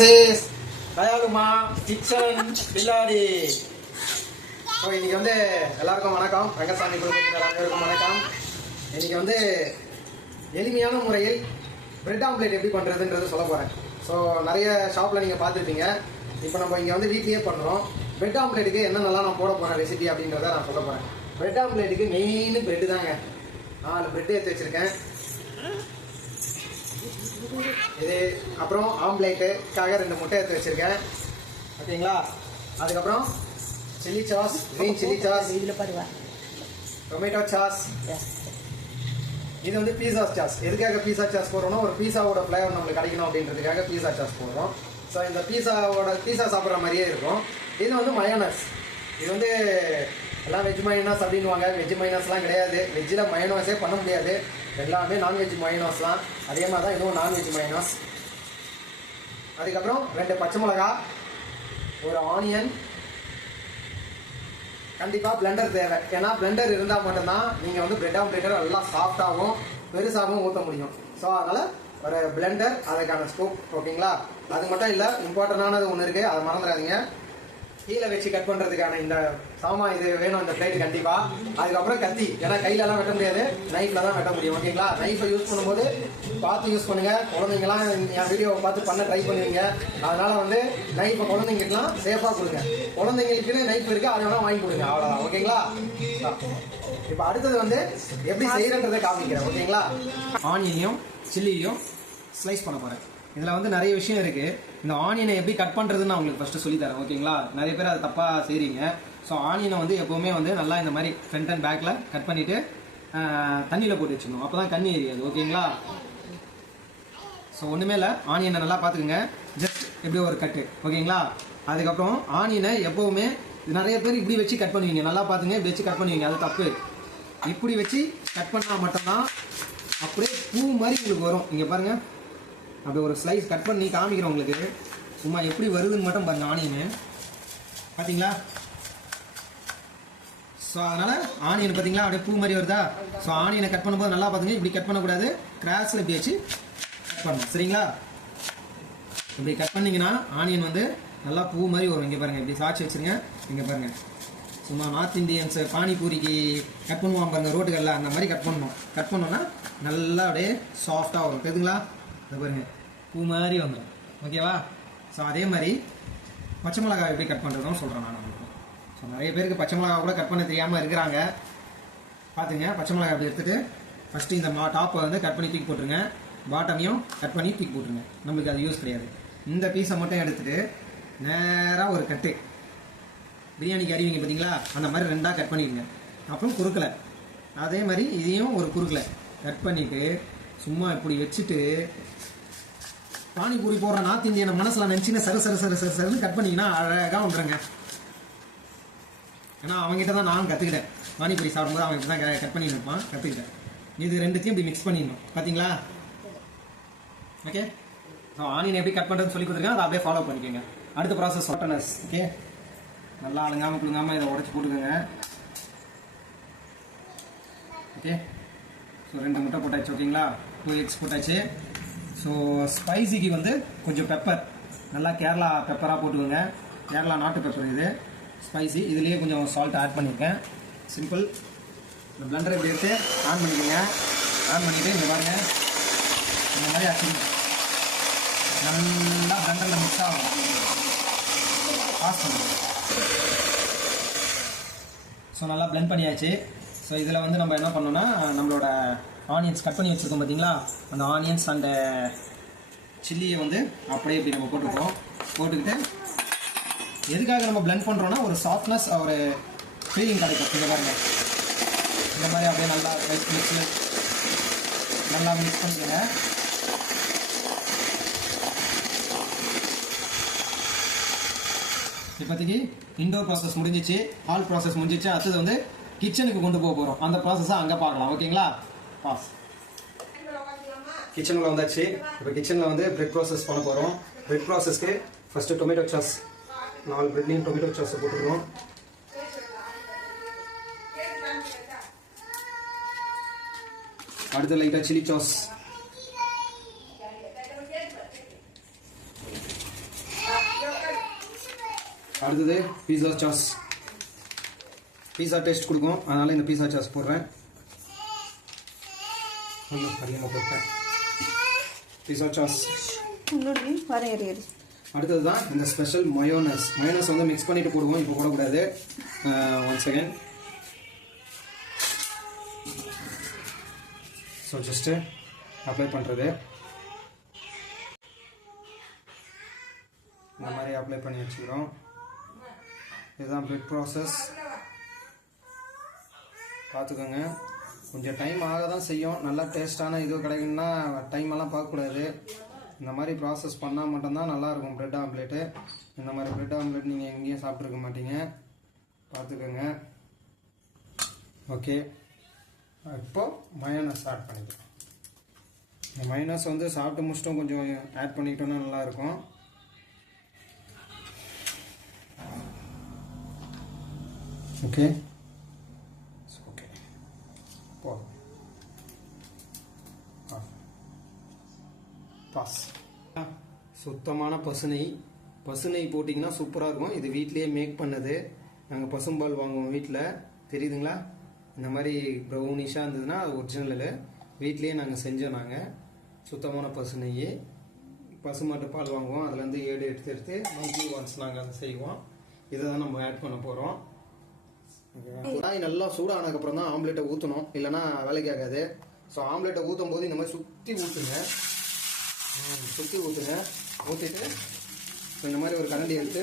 This is Dayaluma Kitchen Billadi. So இன்றைக்கி வந்து எல்லாருக்கும் வணக்கம். ரங்கசாமி குடும்பத்தினர் அனைவருக்கும் வணக்கம். இன்றைக்கி வந்து எளிமையான முறையில் பிரெட் ஆம்லேட் எப்படி பண்ணுறதுன்றது சொல்ல போகிறேன். ஸோ நிறைய ஷாப்பில் நீங்கள் பார்த்துருப்பீங்க. இப்போ நம்ம இங்கே வந்து வீட்லேயே பண்ணுறோம். பிரெட் ஆம்லேட்டுக்கு என்னென்னலாம் நான் போட போகிறேன் ரெசிபி அப்படின்றத நான் சொல்ல போகிறேன். பிரெட் ஆம்லேட்டுக்கு மெயின் பிரெட்டு தாங்க. 4 பிரெட்டு எடுத்து வச்சுருக்கேன். இது அப்புறம் ஆம்லேட்டுக்காக 2 முட்டை எடுத்து வச்சுருக்கேன். ஓகேங்களா? அதுக்கப்புறம் chilli sauce, green chilli sauce, tomato sauce. இது வந்து பீஸா சாஸ். எதுக்காக பீஸா சாஸ் போடுறோம்னா ஒரு பீஸாவோட ஃப்ளேவர் நம்மளுக்கு கிடைக்கணும் அப்படின்றதுக்காக பீஸா சாஸ் போடுறோம். ஸோ இந்த பீஸா சாப்பிட்ற மாதிரியே இருக்கும். இது வந்து மயோனஸ். இது வந்து எல்லாம் வெஜ் மயோனஸ் அப்படின்வாங்க. வெஜ் மயோனஸ்லாம் கிடையாது. வெஜ்ஜில் மயோனஸே பண்ண முடியாது. எல்லாமே நான்வெஜ் மயோனஸ் தான். அதே மாதிரி தான் இதுவும் நான்வெஜ் மயோனஸ். அதுக்கப்புறம் 2 பச்சை மிளகா, ஒரு ஆனியன். கண்டிப்பாக பிளெண்டர் தேவை. ஏன்னா பிளெண்டர் இருந்தால் மட்டும்தான் நீங்கள் வந்து பிரெட் ஆம்லேட்டர் நல்லா சாஃப்டாகவும் பெருசாகவும் ஊற்ற முடியும். ஸோ அதனால் ஒரு பிளெண்டர், அதுக்கான ஸ்கூப். ஓகேங்களா? அது மட்டும் இல்லை, இம்பார்ட்டண்டானது ஒன்று இருக்குது, அதை மறந்துடாதீங்க. கீழே வச்சு கட் பண்ணுறதுக்கான இந்த சாமான் இது வேணும், இந்த பிளேட் கண்டிப்பாக. அதுக்கப்புறம் கத்தி. ஏன்னா கையிலலாம் வெட்ட முடியாது, நைஃப்பில் தான் வெட்ட முடியும். ஓகேங்களா? நைஃபை யூஸ் பண்ணும்போது பார்த்து யூஸ் பண்ணுங்கள். குழந்தைங்களாம் என் வீடியோவை பார்த்து பண்ண ட்ரை பண்ணுவீங்க. அதனால் வந்து நைஃபை குழந்தைங்களுக்குலாம் சேஃபாக கொடுங்க. குழந்தைங்களுக்கு நைஃப் இருக்குது, அதை வேணால் வாங்கி கொடுங்க. அவ்வளோதான். ஓகேங்களா? இப்போ அடுத்தது வந்து எப்படி செய்கிறன்றதை காமிக்கிறேன். ஓகேங்களா? ஆனியனையும் சில்லியையும் ஸ்லைஸ் பண்ண போகிறேன். இதில் வந்து நிறைய விஷயம் இருக்குது. இந்த ஆனியனை எப்படி கட் பண்ணுறதுன்னு நான் உங்களுக்கு ஃபஸ்ட்டு சொல்லித்தரேன். ஓகேங்களா? நிறைய பேர் அதை தப்பாக செய்கிறீங்க. ஸோ ஆனியனை வந்து எப்போவுமே வந்து நல்லா இந்த மாதிரி ஃப்ரண்ட் அண்ட் பேக்கில் கட் பண்ணிவிட்டு தண்ணியில் போட்டு வச்சுக்கணும். அப்போ தான் கண்ணி எரியாது. ஓகேங்களா? ஸோ ஒன்றுமே இல்லை, ஆனியனை நல்லா பார்த்துக்குங்க. ஜஸ்ட் எப்படி ஒரு கட்டு. ஓகேங்களா? அதுக்கப்புறம் ஆனியனை எப்போவுமே நிறைய பேர் இப்படி வச்சு கட் பண்ணுவீங்க. நல்லா பார்த்துங்க, இப்படி வச்சு கட் பண்ணுவீங்க. அது தப்பு. இப்படி வச்சு கட் பண்ணால் மட்டும்தான் அப்படியே பூ மாதிரி உங்களுக்கு வரும். இங்கே பாருங்கள், அப்படி ஒரு ஸ்லைஸ் கட் பண்ணி காமிக்கிறோம் உங்களுக்கு. சும்மா எப்படி வருதுன்னு மட்டும் பாருங்க. ஆனியனு பார்த்தீங்களா? ஸோ அதனால் ஆனியன் பார்த்தீங்களா அப்படியே பூ மாதிரி வருதா? ஸோ ஆனியனை கட் பண்ணும்போது நல்லா பார்த்துங்க. இப்படி கட் பண்ணக்கூடாது, கிராஸில் இப்படி வச்சு கட் பண்ணணும். சரிங்களா? இப்படி கட் பண்ணிங்கன்னா ஆனியன் வந்து நல்லா பூ மாதிரி வரும். இங்கே பாருங்கள், இப்படி சாட்சி வச்சுருங்க. இங்கே பாருங்கள், சும்மா நார்த் இந்தியன்ஸ் பானிபூரிக்கு கட் பண்ணுவாங்க பாருங்கள் ரோட்டுகளில், அந்த மாதிரி கட் பண்ணணும். கட் பண்ணோன்னா நல்லா அப்படியே சாஃப்டாக வரும். தெரியுதுங்களா? இதை பாருங்க, பூ மாதிரி வந்துடும். ஓகேவா? ஸோ அதே மாதிரி பச்சை மிளகாய் எப்படி கட் பண்ணுறதுன்னு சொல்கிறேன் நான் உங்களுக்கு. ஸோ நிறைய பேருக்கு பச்சை மிளகா கூட கட் பண்ண தெரியாமல் இருக்கிறாங்க. பார்த்துங்க, பச்சை மிளகாய் அப்படி எடுத்துகிட்டு ஃபஸ்ட்டு இந்த டாப்பை வந்து கட் பண்ணி தூக்கி போட்டுருங்க. பாட்டமையும் கட் பண்ணி தூக்கி போட்டுருங்க. நம்மளுக்கு அது யூஸ் கிடையாது. இந்த பீஸை மட்டும் எடுத்துகிட்டு நேராக ஒரு கட்டு, பிரியாணிக்கு அறிவிங்க பார்த்தீங்களா, அந்த மாதிரி 2ஆக கட் பண்ணிடுங்க. அப்புறம் குறுக்கலை அதே மாதிரி இதையும் ஒரு குறுக்கலை கட் பண்ணிவிட்டு சும்மா இப்படி வச்சுட்டு பானிபூரி போடுற நார்த் இந்தியன் மனசில் நினச்சின்னு சருன்னு கட் பண்ணிங்கன்னா அழகாக வந்துடுங்க. ஏன்னா அவங்ககிட்ட தான் நான் கற்றுக்கிட்டேன். பானிபூரி சாப்பிடும்போது அவன் இப்படி தான் கட் பண்ணி இருப்பான், கற்றுக்கிட்டேன். இது 2த்தையும் இப்படி மிக்ஸ் பண்ணிடணும். பார்த்தீங்களா? ஓகே. ஸோ ஆனியன் எப்படி கட் பண்ணுறதுன்னு சொல்லி கொடுத்துருக்கேன், அதை அப்படியே ஃபாலோ பண்ணிக்கோங்க. அடுத்த ப்ராசஸ் சொட்டனஸ். ஓகே, நல்லா அழுங்காமல் குழுங்காமல் இதை உடச்சி போட்டுக்கோங்க. ஓகே. ஸோ 2 முட்டை போட்டாச்சு. ஓகேங்களா? 2 எக்ஸ் போட்டாச்சு. ஸோ ஸ்பைசிக்கு வந்து கொஞ்சம் பெப்பர், நல்லா கேரளா பெப்பராக போட்டுக்கோங்க. கேரளா நாட்டு பெப்பர் இது ஸ்பைசி. இதுலேயே கொஞ்சம் சால்ட் ஆட் பண்ணியிருக்கேன். சிம்பிள். இந்த பிளெண்டரை இப்படி எடுத்து ஆன் பண்ணிக்கோங்க. ஆன் பண்ணிவிட்டு இங்கே பாருங்கள், இந்த மாதிரி ஆச்சு நல்லா பிளெண்டரில் மிக்ஸ் ஆகும். பாஸ் பண்ணுங்க. ஸோ நல்லா பிளெண்ட் பண்ணியாச்சு. ஸோ இதில் வந்து நம்ம என்ன பண்ணோம்னா, நம்மளோட ஆனியன்ஸ் கட் பண்ணி வச்சுருக்கோம் பார்த்தீங்களா, அந்த ஆனியன்ஸ் அண்ட் சில்லியை வந்து அப்படியே இப்படி நம்ம போட்டுருக்கோம். போட்டுக்கிட்டு எதுக்காக நம்ம பிளெண்ட் பண்ணுறோன்னா ஒரு சாஃப்ட்னஸ், ஒரு ஃபீலிங் கிடைக்கும். இந்த பாருங்க, இந்த மாதிரி அப்படியே நல்லா நல்லா மிக்ஸ் பண்ணிடுங்க. இப்போதைக்கு இன்டோர் ப்ராசஸ் முடிஞ்சிச்சு, ஹால் ப்ராசஸ் முடிஞ்சிச்சு. அடுத்தது வந்து கிச்சனுக்கு கொண்டு போக போகிறோம். அந்த ப்ராசஸை அங்கே பார்க்கலாம். ஓகேங்களா? பாஸ். கிச்சனுக்குள்ள வந்தாச்சு. இப்போ கிச்சனில் வந்து பிரெட் ப்ராசஸ் பண்ண போகிறோம். பிரெட் ப்ராசஸ்க்கு ஃபஸ்ட்டு டொமேட்டோ சாஸ், 4 பிரெட்லையும் டொமேட்டோ சாஸை போட்டுக்கணும். அடுத்து லைட்டாக சில்லி சாஸ், அடுத்தது பீஸா சாஸ். பீஸா டேஸ்ட் கொடுக்கும், அதனால இந்த பீஸா சாஸ் போடுறேன். அதிகமாக போட்டேன் பீஸா சாஸ். அடுத்தது தான் இந்த ஸ்பெஷல் மயோனஸ். மயோனஸ் வந்து மிக்ஸ் பண்ணிட்டு போடுவோம், இப்போ போடக்கூடாது. One second. So just apply பண்ணுறது இந்த மாதிரி அப்ளை பண்ணி வச்சுக்கிறோம். இதுதான் பிரெட் ப்ராசஸ். பார்த்துக்கோங்க, கொஞ்சம் டைம் ஆக தான் செய்யும். நல்லா டேஸ்டான இது கிடைக்குன்னா டைம் எல்லாம் பார்க்கக்கூடாது. இந்த மாதிரி ப்ராசஸ் பண்ணால் மட்டும்தான் நல்லாயிருக்கும் பிரெட் ஆம்லேட்டு. இந்த மாதிரி பிரெட் ஆம்லேட் நீங்கள் எங்கேயும் சாப்பிட்ருக்க மாட்டீங்க, பார்த்துக்கோங்க. ஓகே, இப்போ மயோனஸ் ஆட் பண்ணிக்கலாம். இந்த மயோனஸ் வந்து சாப்பிட்டு முடிச்சிட்டோம், கொஞ்சம் ஆட் பண்ணிக்கிட்டோன்னா நல்லாயிருக்கும். ஓகே ஓகே, போதும். பாஸ். சுத்தமான பசுநெய் போட்டிங்கன்னா சூப்பராக இருக்கும். இது வீட்லேயே மேக் பண்ணது. நாங்கள் பசும்பால் வாங்குவோம் வீட்டில், தெரியுதுங்களா? இந்த மாதிரி ப்ரௌனிஷாக இருந்ததுன்னா அது ஒரிஜினல். வீட்லேயே நாங்கள் செஞ்சோம். நாங்கள் சுத்தமான பசுநெய், பசுமாட்டு பால் வாங்குவோம். அதுலேருந்து ஏடு எடுத்து மந்த்லி ஒன்ஸ் நாங்கள் அதை செய்வோம். இதை தான் நம்ம ஆட் பண்ண போகிறோம். காய் நல்லா சூடானதுக்கப்புறம் தான் ஆம்லேட்டை ஊற்றணும், இல்லைன்னா வேலைக்கு ஆகாது. ஸோ ஆம்லேட்டை ஊற்றும் போது இந்த மாதிரி சுற்றி ஊற்றுங்க. ஊற்றிட்டு இந்த மாதிரி ஒரு கரண்டி எடுத்து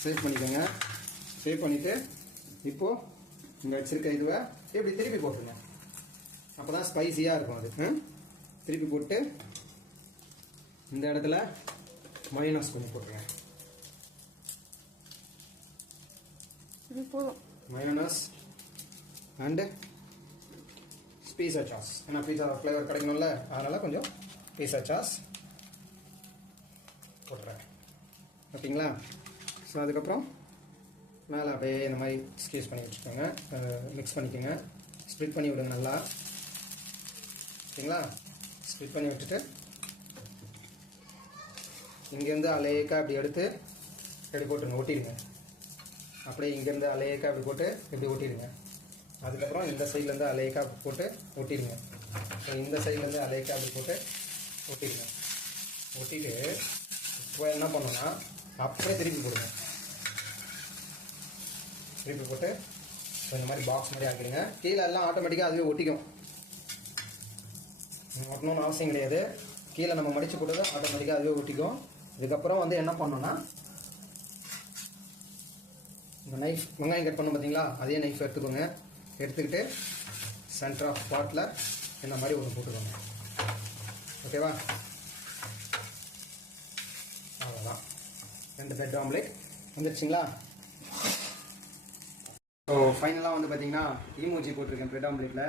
சேவ் பண்ணிக்கோங்க. சேவ் பண்ணிவிட்டு இப்போது இங்கே வச்சுருக்க இதுவை இப்படி திருப்பி போட்டுருங்க. அப்போ தான் ஸ்பைஸியாக இருக்கும் அது. திருப்பி போட்டு இந்த இடத்துல மயோனஸ் கொஞ்சம் போட்டுருங்க. Mayonnaise and pizza sauce. ஏன்னா பீஸா ஃப்ளேவர் கிடைக்கணும்ல, அதனால் கொஞ்சம் பீஸா சாஸ் போட்டுறேன். ஓகேங்களா? ஸோ அதுக்கப்புறம் மேலே அப்படியே இந்த மாதிரி ஸ்கீஸ் பண்ணி வச்சுக்கோங்க. மிக்ஸ் பண்ணிக்கோங்க. ஸ்ப்ளிட் பண்ணி விடுங்க நல்லா. ஓகேங்களா? ஸ்ப்ளிட் பண்ணி விட்டுட்டு இங்கேருந்து அலையக்கா அப்படி எடுத்து இப்படி போட்டுருங்க, ஒட்டிடுங்க. அப்படியே இங்கேருந்து அலையக்கா அப்படி போட்டு இப்படி ஒட்டிடுங்க. அதுக்கப்புறம் இந்த சைட்லேருந்து அலையக்கா போட்டு ஒட்டிடுங்க. ஸோ இந்த சைட்லேருந்து அலையக்கா அப்படி போட்டு ஒட்டிடுங்க. ஒட்டிட்டு இப்போ என்ன பண்ணோன்னா அப்படியே திருப்பி போடுங்க. திருப்பி போட்டு இந்த மாதிரி பாக்ஸ் மாதிரி ஆக்கிடுங்க. கீழே எல்லாம் ஆட்டோமேட்டிக்காக அதுவே ஒட்டிக்கும். ஒட்டணும்னு அவசியம் கிடையாது. கீழே நம்ம மடித்து போட்டது ஆட்டோமேட்டிக்காக அதுவே ஒட்டிக்கும். இதுக்கப்புறம் வந்து என்ன பண்ணோன்னா இந்த நைஃப், வெங்காயம் கட் பண்ணோம் பார்த்தீங்களா, அதே நைஃப் எடுத்துக்கோங்க. எடுத்துக்கிட்டு சென்டர் ஆஃப் பாட்டில் இந்த மாதிரி ஒன்று போட்டுக்கோங்க. ஓகேவா? அவ்வளோதான், 2 பிரெட் ஆம்லேட் வந்துடுச்சிங்களா? ஸோ ஃபைனலாக வந்து பார்த்தீங்கன்னா ஈமோஜி போட்டிருக்கேன் பிரெட் ஆம்லேட்டில்.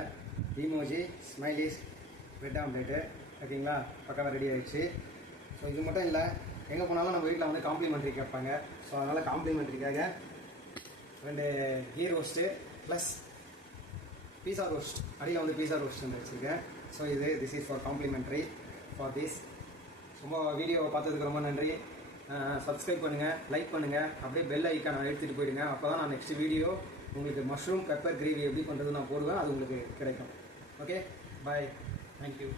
Emoji, smileys, bread omelette. ஓகேங்களா? பக்காவாக ரெடி ஆகிடுச்சு. ஸோ இது மட்டும் இல்லை, எங்கே போனாலும் நம்ம வீட்டில் வந்து காம்ப்ளிமெண்ட்ரி கேட்பாங்க. ஸோ அதனால் காம்ப்ளிமெண்ட்ரிக்காக 2 ghee roast plus pizza roast, அடியில் வந்து பீஸா ரோஸ்ட் வந்து வச்சுருக்கேன். So this is for complimentary for this. ரொம்ப வீடியோவை பார்த்ததுக்கு ரொம்ப நன்றி. சப்ஸ்கிரைப் பண்ணுங்கள், லைக் பண்ணுங்கள், அப்படியே பெல் ஐக்கானை எடுத்துகிட்டு போயிடுங்க. அப்போ தான் நான் நெக்ஸ்ட் வீடியோ உங்களுக்கு மஷ்ரூம் பெப்பர் கிரேவி எப்படி பண்ணுறது நான் போடுவேன், அது உங்களுக்கு கிடைக்கும். ஓகே, பாய், தேங்க்யூ.